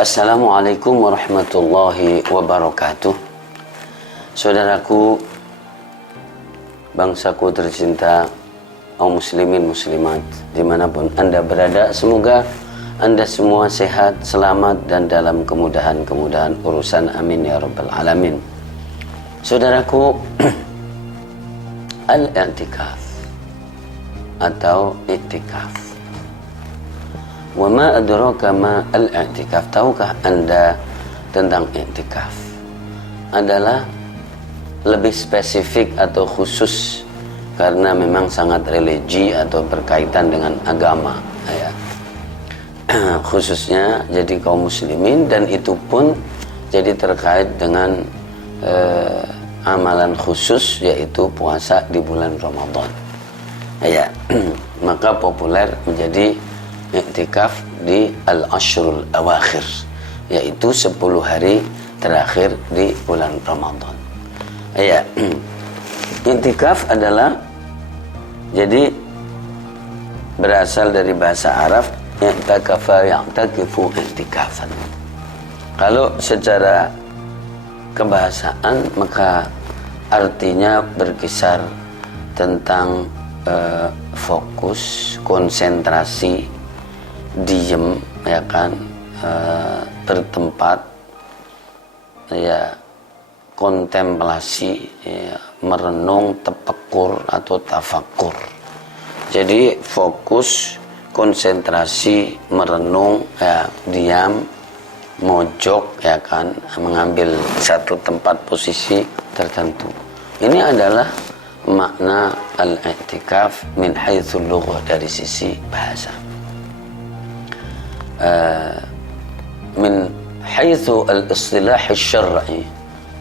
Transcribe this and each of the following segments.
Assalamualaikum warahmatullahi wabarakatuh. Saudaraku, bangsaku tercinta, kaum muslimin muslimat dimanapun Anda berada, semoga Anda semua sehat, selamat, dan dalam kemudahan-kemudahan urusan, amin ya rabbal alamin. Saudaraku, al-i'tikaf atau i'tikaf. Wa ma adraka ma al-i'tikaf. Tahukah Anda tentang i'tikaf? Adalah lebih spesifik atau khusus karena memang sangat religi atau berkaitan dengan agama, ya. Khususnya jadi kaum muslimin, dan itu pun jadi terkait dengan amalan khusus, yaitu puasa di bulan Ramadan, ya. Maka populer menjadi i'tikaf di al-ashrul awakhir, yaitu 10 hari terakhir di bulan Ramadan, ya. I'tikaf adalah jadi berasal dari bahasa Arab i'takafa ya'takifu i'tikafan. Kalau secara kebahasaan maka artinya berkisar tentang fokus, konsentrasi, diem, ya kan, bertempat, ya, kontemplasi, ya, merenung, tafakkur atau tafakur. Jadi fokus, konsentrasi, merenung, ya, diam, mojok, ya kan, mengambil satu tempat posisi tertentu. Ini adalah makna al-i'tikaf min haitsul lughah, dari sisi bahasa. Min haitsu al-istilah syar'i,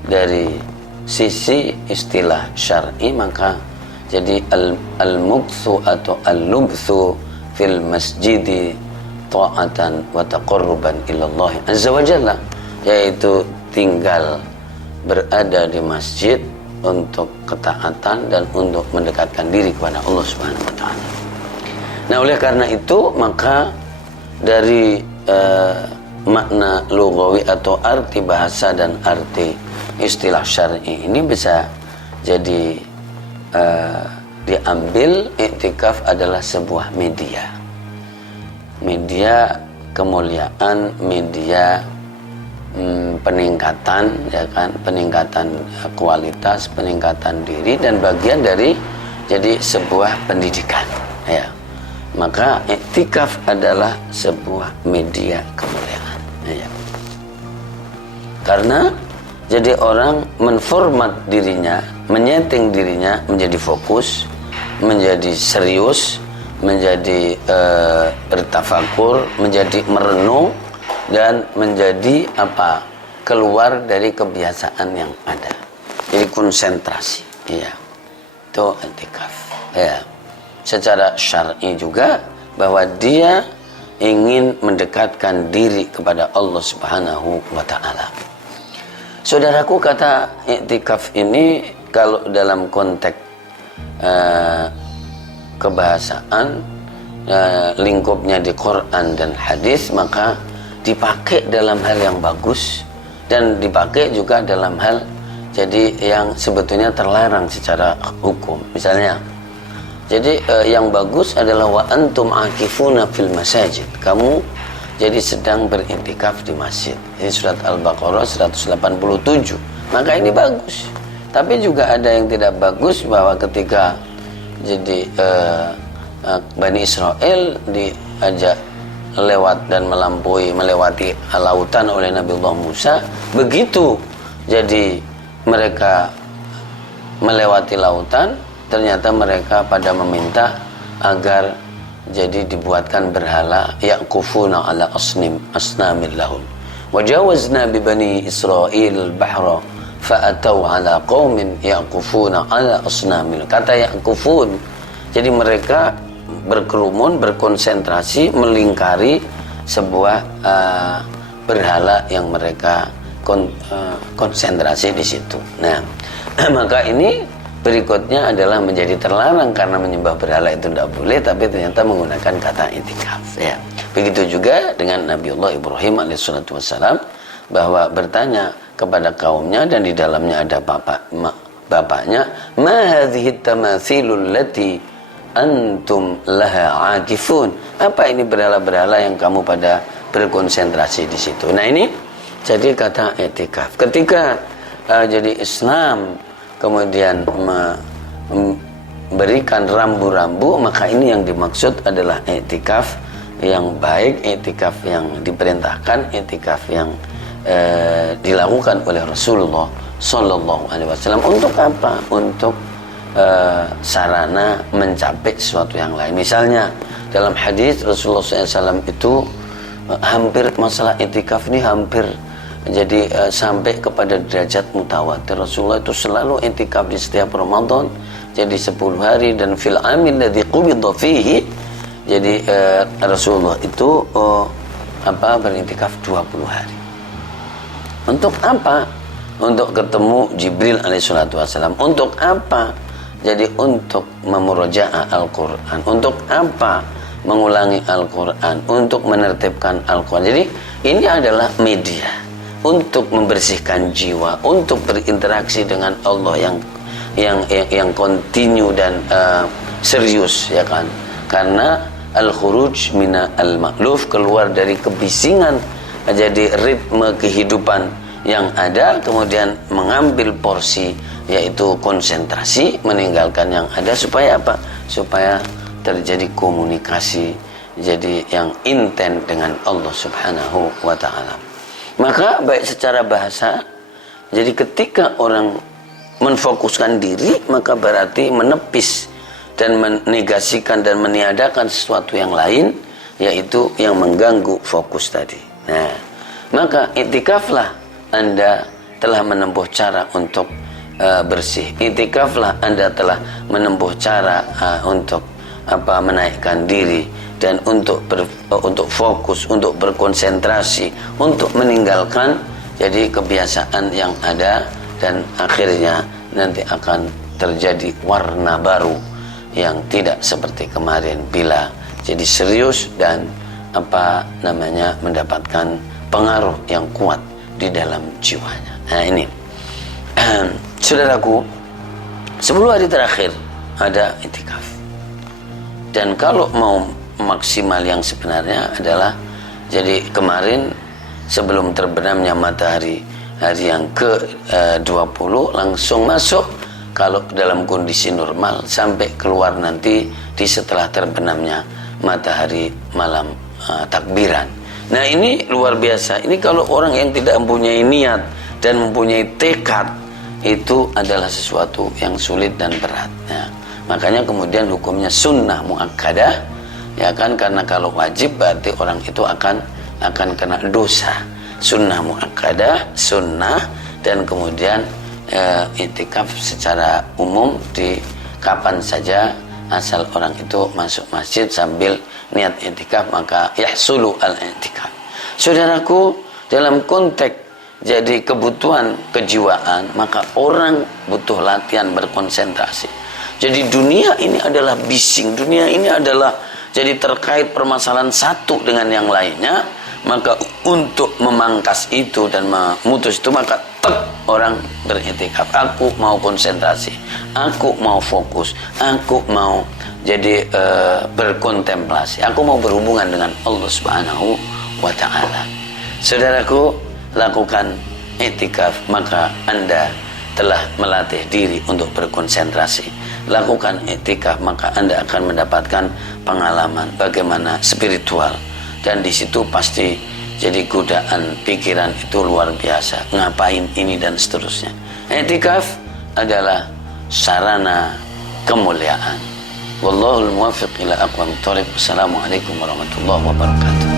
dari sisi istilah syar'i maka jadi al-mubthu atau al-lubthu fil masjidi ta'atan wa taqarruban ilallah azza wa jalla, yaitu tinggal berada di masjid untuk ketaatan dan untuk mendekatkan diri kepada Allah Subhanahu wa taala. Nah, oleh karena itu maka dari makna lughawi atau arti bahasa dan arti istilah syar'i ini bisa jadi diambil i'tikaf adalah sebuah media kemuliaan, media peningkatan, ya kan, peningkatan kualitas, peningkatan diri, dan bagian dari jadi sebuah pendidikan, ya. Maka i'tikaf adalah sebuah media kemuliaan, ya. Karena jadi orang menformat dirinya, menyeting dirinya menjadi fokus, menjadi serius, menjadi bertafakur, menjadi merenung, dan menjadi apa? Keluar dari kebiasaan yang ada. Jadi konsentrasi, ya. Itu i'tikaf, ya. Secara syar'i juga bahwa dia ingin mendekatkan diri kepada Allah Subhanahu wa taala. Saudaraku, kata i'tikaf ini kalau dalam konteks kebahasaan, lingkupnya di Quran dan hadis, maka dipakai dalam hal yang bagus dan dipakai juga dalam hal jadi yang sebetulnya terlarang secara hukum. Misalnya, jadi yang bagus adalah wa antum akifuna fil masajid, kamu jadi sedang beriktikaf di masjid. Ini surat Al-Baqarah 187. Maka ini bagus. Tapi juga ada yang tidak bagus, bahwa ketika jadi Bani Israel diajak lewat dan melewati lautan oleh Nabiullah Musa, begitu jadi mereka melewati lautan, ternyata mereka pada meminta agar jadi dibuatkan berhala, yaqufuna ala asnamin lahum. Wajawazna bi Bani Israil bahra fa'atau ala qaumin yaqufuna ala asnamin. Kata yaqufun, jadi mereka berkerumun, berkonsentrasi, melingkari sebuah berhala yang mereka konsentrasi di situ. Nah, maka ini berikutnya adalah menjadi terlarang karena menyembah berhala itu tidak boleh, tapi ternyata menggunakan kata i'tikaf, ya. Begitu juga dengan Nabiullah Ibrahim alaihissalatu wassalam, bahwa bertanya kepada kaumnya dan di dalamnya ada bapaknya, ma hadhihi tamathilul lati antum laha akifun. Apa ini berhala-berhala yang kamu pada berkonsentrasi di situ? Nah, ini jadi kata i'tikaf. Ketika jadi Islam kemudian memberikan rambu-rambu, maka ini yang dimaksud adalah i'tikaf yang baik, i'tikaf yang diperintahkan, i'tikaf yang dilakukan oleh Rasulullah Sallallahu Alaihi Wasallam. Untuk apa? Untuk sarana mencapai sesuatu yang lain. Misalnya dalam hadis Rasulullah SAW itu hampir masalah i'tikaf ini hampir jadi sampai kepada derajat mutawatir. Rasulullah itu selalu i'tikaf di setiap Ramadan, jadi 10 hari, dan fil amil ladzi qubida fihi, jadi Rasulullah itu beriktikaf 20 hari. Untuk apa? Untuk ketemu Jibril alaihissalatu wassalam. Untuk apa? Jadi untuk memurojaah Al-Quran. Untuk apa? Mengulangi Al-Quran. Untuk menertibkan Al-Quran. Jadi ini adalah media untuk membersihkan jiwa, untuk berinteraksi dengan Allah yang kontinu dan serius, ya kan? Karena al-khuruj mina al-ma'luf, keluar dari kebisingan, jadi ritme kehidupan yang ada, kemudian mengambil porsi yaitu konsentrasi, meninggalkan yang ada, supaya apa? Supaya terjadi komunikasi jadi yang intens dengan Allah Subhanahu wa ta'ala. Maka baik secara bahasa, jadi ketika orang menfokuskan diri, maka berarti menepis dan menegasikan dan meniadakan sesuatu yang lain, yaitu yang mengganggu fokus tadi. Nah, maka i'tikaflah Anda telah menempuh cara untuk bersih. I'tikaflah Anda telah menempuh cara untuk menaikkan diri dan untuk fokus, untuk berkonsentrasi, untuk meninggalkan jadi kebiasaan yang ada, dan akhirnya nanti akan terjadi warna baru yang tidak seperti kemarin bila jadi serius dan mendapatkan pengaruh yang kuat di dalam jiwanya. Nah, ini saudaraku, 10 hari terakhir ada i'tikaf. Dan kalau mau maksimal yang sebenarnya adalah jadi kemarin sebelum terbenamnya matahari, hari yang ke-20 langsung masuk, kalau dalam kondisi normal, sampai keluar nanti di setelah terbenamnya matahari malam takbiran. Nah, ini luar biasa. Ini kalau orang yang tidak mempunyai niat dan mempunyai tekad, itu adalah sesuatu yang sulit dan berat. Nah, makanya kemudian hukumnya sunnah muakkadah, ya kan? Karena kalau wajib berarti orang itu akan kena dosa. Sunnah muakkadah, sunnah, dan kemudian i'tikaf secara umum di kapan saja, asal orang itu masuk masjid sambil niat i'tikaf, maka yahsulu al-i'tikaf. Saudaraku, dalam konteks jadi kebutuhan kejiwaan, maka orang butuh latihan berkonsentrasi. Jadi dunia ini adalah bising, dunia ini adalah jadi terkait permasalahan satu dengan yang lainnya. Maka untuk memangkas itu dan memutus itu, maka orang beriktikaf. Aku mau konsentrasi, aku mau fokus, aku mau jadi berkontemplasi, aku mau berhubungan dengan Allah Subhanahu wa ta'ala. Saudaraku, lakukan i'tikaf, maka Anda telah melatih diri untuk berkonsentrasi. Lakukan i'tikaf, maka Anda akan mendapatkan pengalaman bagaimana spiritual, dan di situ pasti jadi godaan pikiran itu luar biasa. Ngapain ini dan seterusnya. I'tikaf adalah sarana kemuliaan. Wallahul muwaffiq ila aqwamit thoriq. Wassalamualaikum warahmatullahi wabarakatuh.